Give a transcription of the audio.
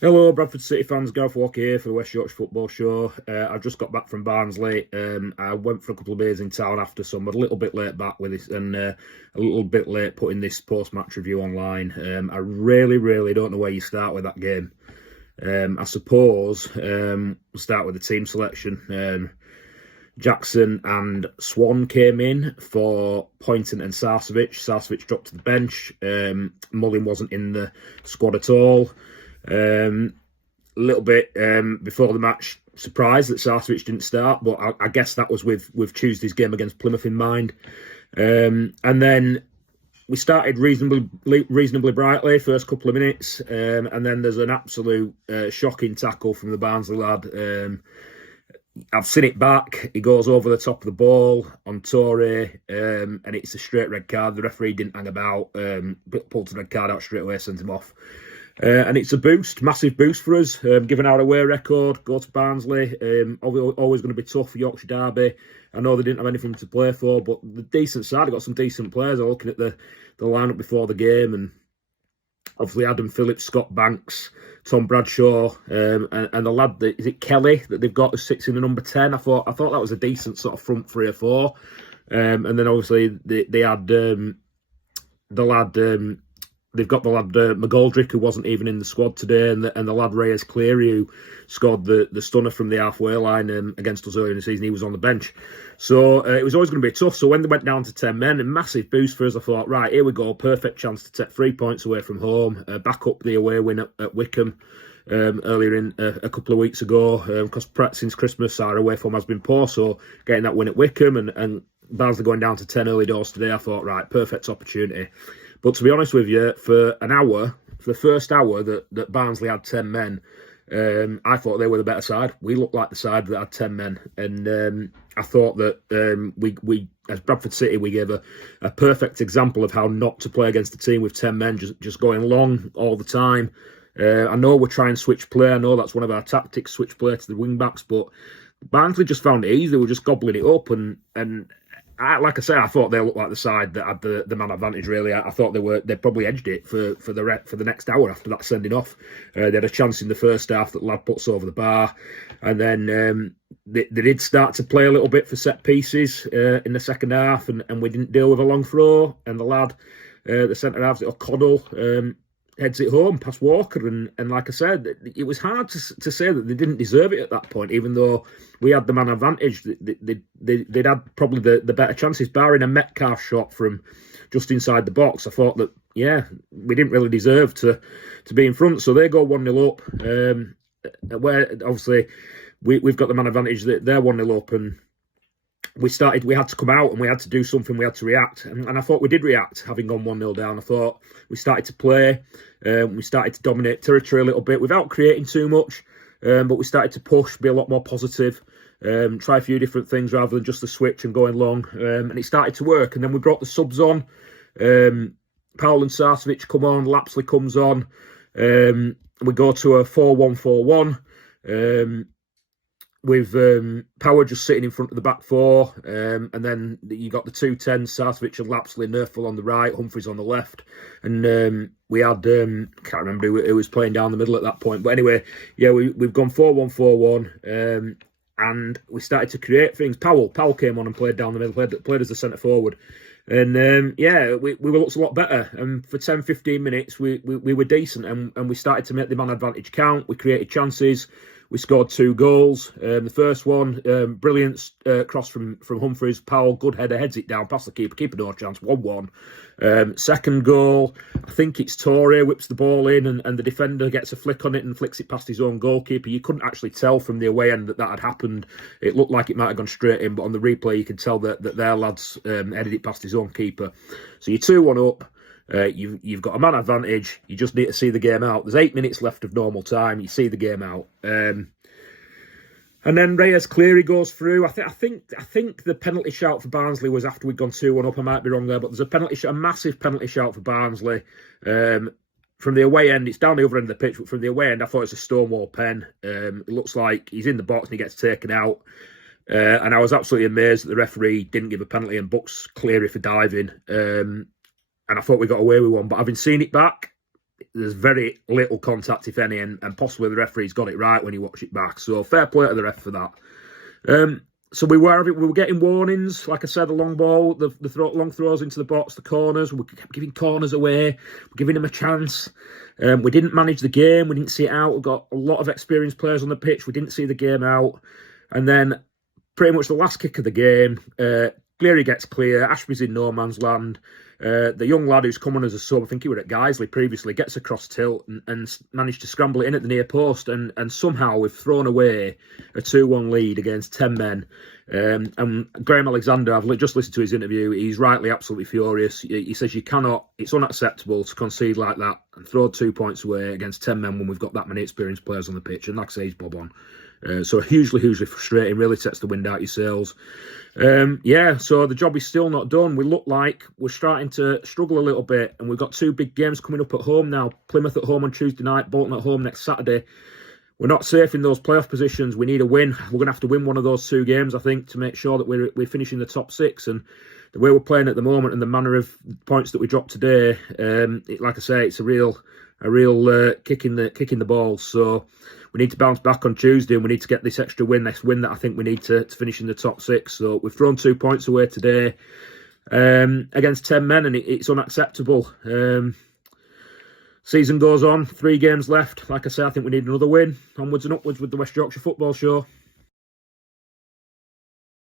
Hello, Bradford City fans. Gareth Walker here for the West Yorkshire Football Show. I've just got back from Barnsley. I went for a couple of beers in town after, so I'm a little bit late back with this and a little bit late putting this post-match review online. I really don't know where you start with that game. I suppose we'll start with the team selection. Jackson and Swan came in for Poynton and Sarcevic. Sarcevic dropped to the bench. Mullin wasn't in the squad at all. A little bit before the match, surprised that Sarcevic didn't start, but I guess that was with Tuesday's game against Plymouth in mind. And then we started reasonably brightly first couple of minutes, and then there's an absolute shocking tackle from the Barnsley lad. I've seen it back. He goes over the top of the ball on Torre, and it's a straight red card. The referee didn't hang about, pulled the red card out straight away, sent him off. And it's a boost, massive boost for us. Given our away record, go to Barnsley. Always going to be tough for Yorkshire Derby. I know they didn't have anything to play for, but the decent side, they got some decent players. I'm looking at the lineup before the game, and obviously Adam Phillips, Scott Banks, Tom Bradshaw, and the lad, is it Kelly, that they've got who sits in the number 10. I thought that was a decent sort of front 3 or 4. And then obviously they had the lad. They've got the lad McGoldrick, who wasn't even in the squad today, and the lad Reyes Cleary, who scored the stunner from the halfway line against us earlier in the season. He was on the bench. So it was always going to be tough. So when they went down to 10 men, a massive boost for us, I thought, right, here we go, perfect chance to take 3 points away from home, back up the away win at Wickham earlier in a couple of weeks ago, because since Christmas our away form has been poor, so getting that win at Wickham and Barnsley going down to 10 early doors today, I thought, right, perfect opportunity. But to be honest with you, for the first hour that Barnsley had 10 men, I thought they were the better side. We looked like the side that had 10 men. And I thought that we, as Bradford City, we gave a perfect example of how not to play against a team with 10 men, just going long all the time. I know we're trying switch play. I know that's one of our tactics, switch play to the wing-backs. But Barnsley just found it easy. They were just gobbling it up. And like I say, I thought they looked like the side that had the man advantage. Really, I thought they probably edged it for the next hour after that sending off. They had a chance in the first half that lad puts over the bar, and then they did start to play a little bit for set pieces in the second half, and we didn't deal with a long throw. And the lad, the centre half, O'Connell, heads it home past Walker, and like I said, it was hard to say that they didn't deserve it at that point, even though we had the man advantage. They'd had probably the better chances, barring a Metcalf shot from just inside the box. I thought that, yeah, we didn't really deserve to be in front, so they go 1-0 up, where obviously we've got the man advantage. They're 1-0 up, and we had to come out and we had to do something. We had to react, and I thought we did react, having gone 1-0 down. I thought we started to play, we started to dominate territory a little bit without creating too much, but we started to push, be a lot more positive, try a few different things rather than just the switch and going long, and it started to work. And then we brought the subs on. Powell and Sarcevic come on, Lapsley comes on, we go to a 4-1-4-1, with Power just sitting in front of the back 4, and then you got the 2-10, Sarcevic and Lapsley, Nerfel on the right, Humphreys on the left, and we had, can't remember who was playing down the middle at that point, but anyway, yeah, we've gone 4-1-4-1, and we started to create things. Powell came on and played down the middle, played as the centre forward, and yeah, we looked a lot better. And for 10-15 minutes, we were decent, and we started to make the man advantage count. We created chances. We scored 2 goals. The first one, brilliant cross from Humphreys. Powell, good header, heads it down past the keeper. Keeper no chance, 1-1. Second goal, I think it's Torre, whips the ball in, and the defender gets a flick on it and flicks it past his own goalkeeper. You couldn't actually tell from the away end that had happened. It looked like it might have gone straight in, but on the replay you could tell that their lads headed it past his own keeper. So you're 2-1 up. You've got a man advantage. You just need to see the game out. There's 8 minutes left of normal time. You see the game out, and then Reyes Cleary goes through. I think the penalty shout for Barnsley was after we'd gone 2-1 up. I might be wrong there, but there's a massive penalty shout for Barnsley from the away end. It's down the other end of the pitch, but from the away end, I thought it's a Stonewall pen. It looks like he's in the box and he gets taken out. And I was absolutely amazed that the referee didn't give a penalty and books Cleary for diving. And I thought we got away with one, but having seen it back, there's very little contact, if any, and possibly the referee's got it right when you watch it back. So fair play to the ref for that. So we were getting warnings, like I said, the long ball, the long throws into the box, the corners. We kept giving corners away, we're giving them a chance. We didn't manage the game. We didn't see it out. We got a lot of experienced players on the pitch. We didn't see the game out. And then pretty much the last kick of the game, Cleary gets clear. Ashby's in no man's land. The young lad who's come on as a sub, I think he was at Guiseley previously, gets across tilt and managed to scramble it in at the near post. And somehow we've thrown away a 2-1 lead against 10 men. And Graham Alexander, I've just listened to his interview. He's rightly absolutely furious. He says it's unacceptable to concede like that and throw 2 points away against 10 men when we've got that many experienced players on the pitch. And like I say, he's bob on. So hugely frustrating, really takes the wind out your sails. So the job is still not done. We look like we're starting to struggle a little bit, and we've got 2 big games coming up at home now. Plymouth at home on Tuesday night, Bolton at home next Saturday. We're not safe in those playoff positions. We need a win. We're going to have to win one of those 2 games, I think, to make sure that we're finishing the top 6. And the way we're playing at the moment and the manner of points that we dropped today, like I say, it's a real kick in the balls. So we need to bounce back on Tuesday, and we need to get this extra win, next win that I think we need to finish in the top 6. So we've thrown 2 points away today against 10 men, and it's unacceptable. Season goes on, 3 games left. Like I say, I think we need another win. Onwards and upwards with the West Yorkshire Football Show.